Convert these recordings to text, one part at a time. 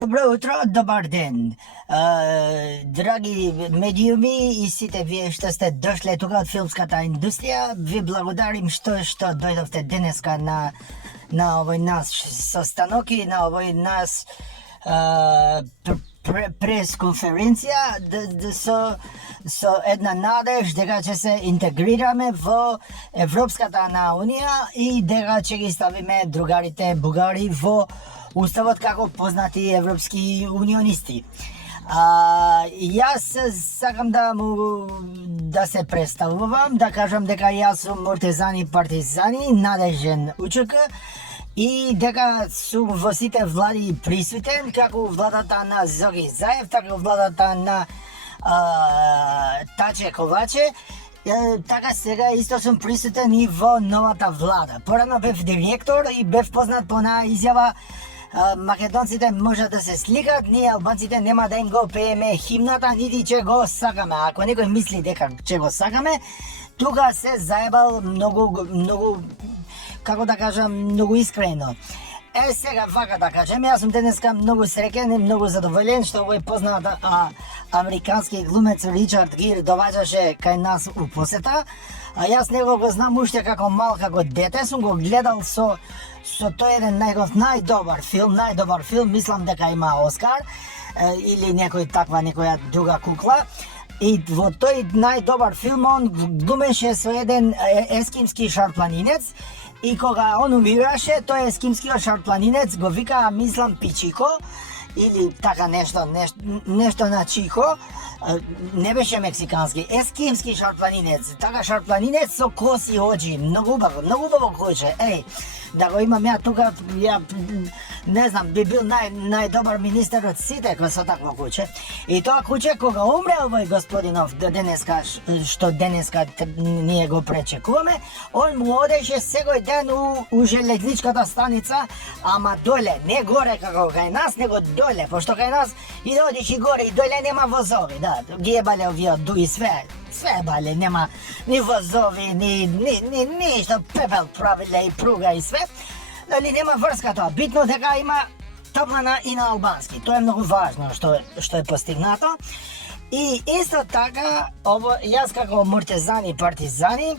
Добро утро, добар ден. Драги медиуми и сите вие што сте дошле тука од филмската индустрија, ви благодарим што дојдовте денеска на овој наш состанок и на овој наш прес-конференција со една надеж дека ќе се интегрираме во Европската Унија и дека ќе ги ставиме другарите бугари во Уставот како познати европски унионисти. Јас сакам да се представувам, да кажам дека јас сум Муртезани Партизани, надежен УЧК и дека сум во сите влади присутен, како владата на Зоги Заев, така владата на Таче Коваче. Така сега исто сум присутен и во новата влада. Порано бев директор и бев познат по една изјава: македонците можат да се сликат, ние албанците нема да им го пееме химната, нити ќе го сакаме. Ако некој мисли дека ќе го сакаме, тука се заебал многу, како да кажам, многу искрено. Сега вака да кажем, јас сум денеска многу среќен и многу задоволен што овој познат американски глумец Ричард Гир доваѓаше кај нас у посета. Јас него го знам уште како мал, како дете, сум го гледал со тој еден најдобар филм, мислам дека има Оскар или некоја друга кукла. И во тој најдобар филм он глумеше со еден ескимски шарпланинец и кога он умираше, тој ескимскиот шарпланинец го вика, мислам, Пичико или така нешто на Чихо. Не беше мексикански, ескимски шарпланинец. Така шарпланинец со коси очи, многу убаво куче. Да го имам ја тука, не знам, би бил најдобар министер од сите кој со такво куче. И тоа куче кога умре овој господинов денеска, што денеска ние го пречекуваме, он му одеше секој ден у железничката станица, ама доле, не горе како кај нас, него доле, пошто кај нас и да одиш и горе и доле нема возови, да, ги ебале овие дуи све бале, нема ни возови, ни што пепел правиле и пруга и све. Дали нема врска тоа. Битно дека има таблана и на албански. Тоа е многу важно што е постигнато. И исто така, јас како Муртезани Партизани,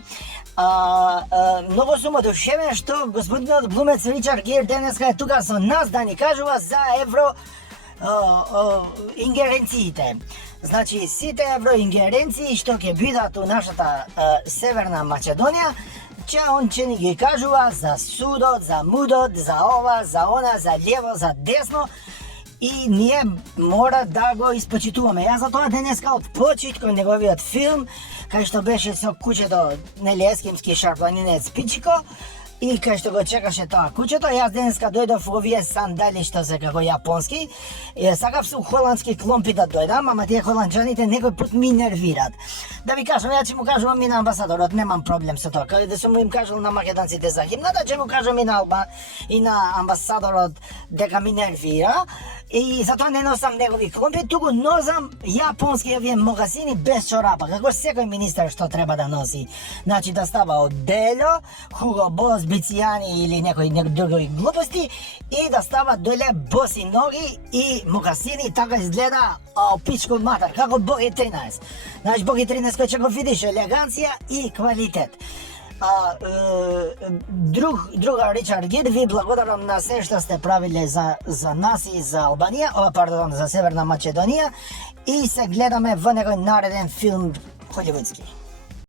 многу сум одушевен што господинот глумец Ричард Гир денеска е тука со нас да ни кажува за ингеренциите. Значи, сите евроингеренции што ќе бидат у нашата Северна Македонија, он ќе ни ги кажува за судот, за мудот, за ова, за она, за лево, за десно, и ние мора да го испочитуваме. Јас за тоа денеска од почит кон неговиот филм, кај што беше со кучето, нели, ескимски шарпланинец Пичико, и кај што го чекаше тоа кучето, јас денеска дојдов во овие сандали што се како јапонски. Сакав су холандски кломпи да дојдам, ама тие холанџаните некој пат ми нервират. Да ви кажам, ја ќе му кажувам и на амбасадорот, немам проблем со тоа. Кај да сум им кажал на македонците за химната, ќе му кажам и на амбасадорот дека ми нервира. И затоа не носам негови кломпи, туку носам јапонски овие могасини без чорапа, како секој министер што треба да носи. Значи да става од дело, Хуго Бос, Бицијани или некои други глупости, и да става доле боси ноги и могасини, така изгледа пичко матар, како Боги 13. Значи Боги 13 кој ќе го видиш елеганција и квалитет. Друга Ричард Гир, ви благодарам на се што сте правиле за нас и за Албанија, за Северна Македонија, и се гледаме во некој нареден филм холивудски.